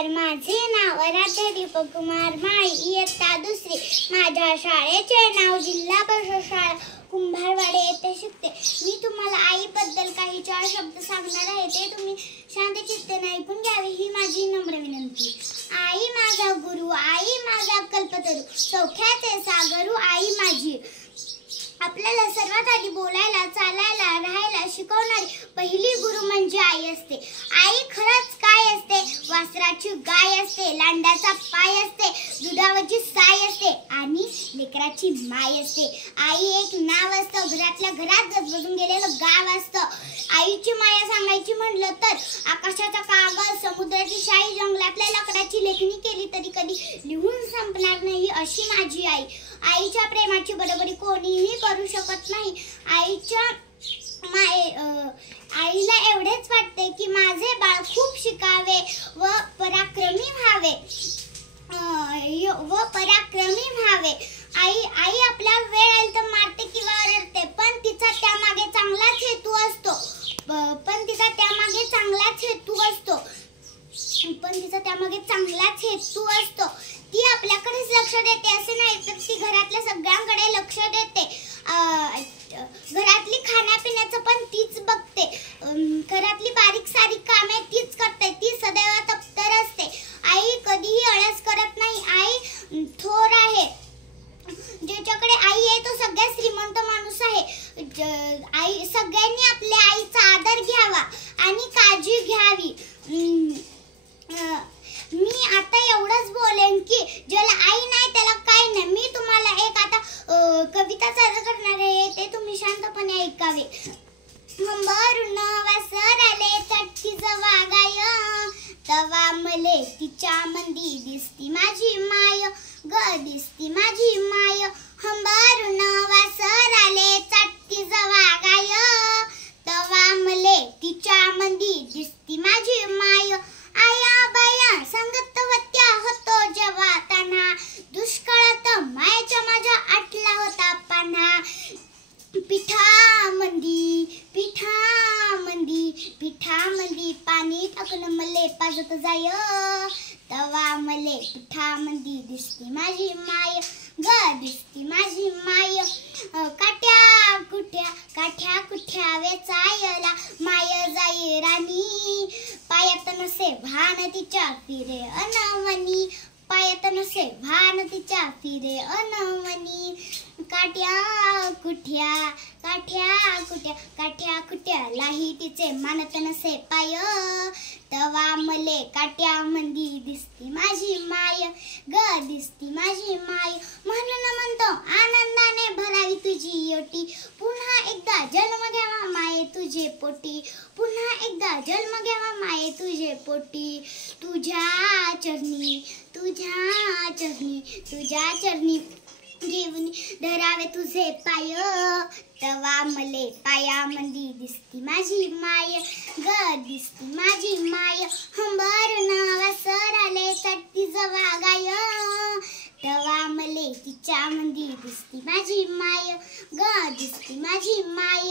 नमस्कार, माझे नाव आराध्या दीपक कुमार माळी, इयत्ता दुसरी. माझ्या शाळेचे नाव जिल्हा परिषद शाळा कुंभारवाडी येथे शिकते. मी तुम्हाला आईबद्दल काही 4 शब्द सांगणार आहे. ते तुम्ही शांत चित्ताने ऐकून घ्यावे ही माझी नम्र विनंती. आई माझा गुरु, आई माझा कल्पतरू, सौख्याचे सागरू आई माझी. आपल्याला सर्वात आधी बोलायला, चालायला, राहायला शिकवणारी पहिली गुरु म्हणजे आई असते. आई खरंच काय असते? वासराची गाय असते, लांड्याचा पाय असते, दुधावरची साय असते आणि लेकराची माय असते. आई एक नाव असतं, घरातल्या घरात गजबजून गेलेलं गाव असतं. आईची माया सांगायची म्हणलं तर आकाशाचा कागद, समुद्राची शाई, जंगलातल्या लाकडाची लेखणी केली तरी कधी लिहून संपणार नाही अशी माझी आई. आईच्या प्रेमाची बरोबरी कोणीही करू शकत नाही. आईला एवढेच वाटते की माझे बाळ खूप शिकावे व पराक्रमी व्हावे. आई आपल्या वेळ आली तर मारते किंवा ओरडते, पण तिचा त्यामागे चांगलाच हेतू असतो. ती आपल्याकडेच लक्ष देते असे नाही, तर ती घरातल्या सगळ्यांकडे लक्ष देते. घरातली खाण्यापिण्याचं पण तीच बघते. घरातली बारीक सारीक कामे तीच करते. ती सदैव तत्पर असते. आई कधीही आळस करत नाही. आई थोर आहे. ज्याच्याकडे आई आहे तो सगळ्यात श्रीमंत माणूस आहे. सगळ्यांनी आपल्या आईचा आदर घ्यावा आणि काळजी घ्यावी. मी आता एवढंच बोलेन की ज्याला आई नाही त्याला काही नाही. मी तुम्हाला एक आता कविता सादर करणार आहे, ते तुम्ही शांतपणे ऐकावे. हंबरून वासराले चटकी जवागाय, तवा मले तिच्या मंदी दिसती माझी माय ग, दिसती माझी माय. हंबरून वासराले चटकी जवागाय, तवा मले तिच्या मंदी दिसती माझी माय. आया बाया संगत वत्या होतो जेव्हा त्यांना, दुष्काळात मायाच्या माझ्या आटला होता पाना. पिठामंदी पाणी टाकून मले पाजत जाय, तवा मले पिठामंदी दिसती माझी माय ग, दिसती माझी माय. काठ्या कुठ्या वेचायला माय जाई राणी, पायात नसे भान तिच्या फिरे अनवनी, पायात नसे भान तिच्या फिरे अनवनी. काठ्या कुठ्या लाही तिचे मानत नसे पाय, तवा मले काट्यामंदी दिसती माझी माय ग, दिसती माझी माय. म्हणून म्हणतो आनंदाने भरावी तुझी ओटी, पुन्हा एकदा जन्म घ्यावा माये तुझे पोटी, पुन्हा एकदा जन्म घ्यावा माये तुझे पोटी. तुझ्या चरणी घेऊन धरावे तुझे पाय, तवा मले पायामंदी दिसती माझी माय ग, दिसती माझी माय. हंबरून वासराले चटकी जवागाय, तवा मले तिच्या मंदी दिसती माझी माय ग, दिसती माझी माय.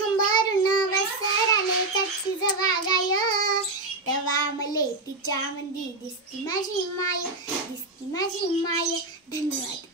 हंबरून वासराले चटकी जवागाय, तवा मले तिच्या मंदी दिसती माझी माय, दिसती माझी माय. धन्यवाद.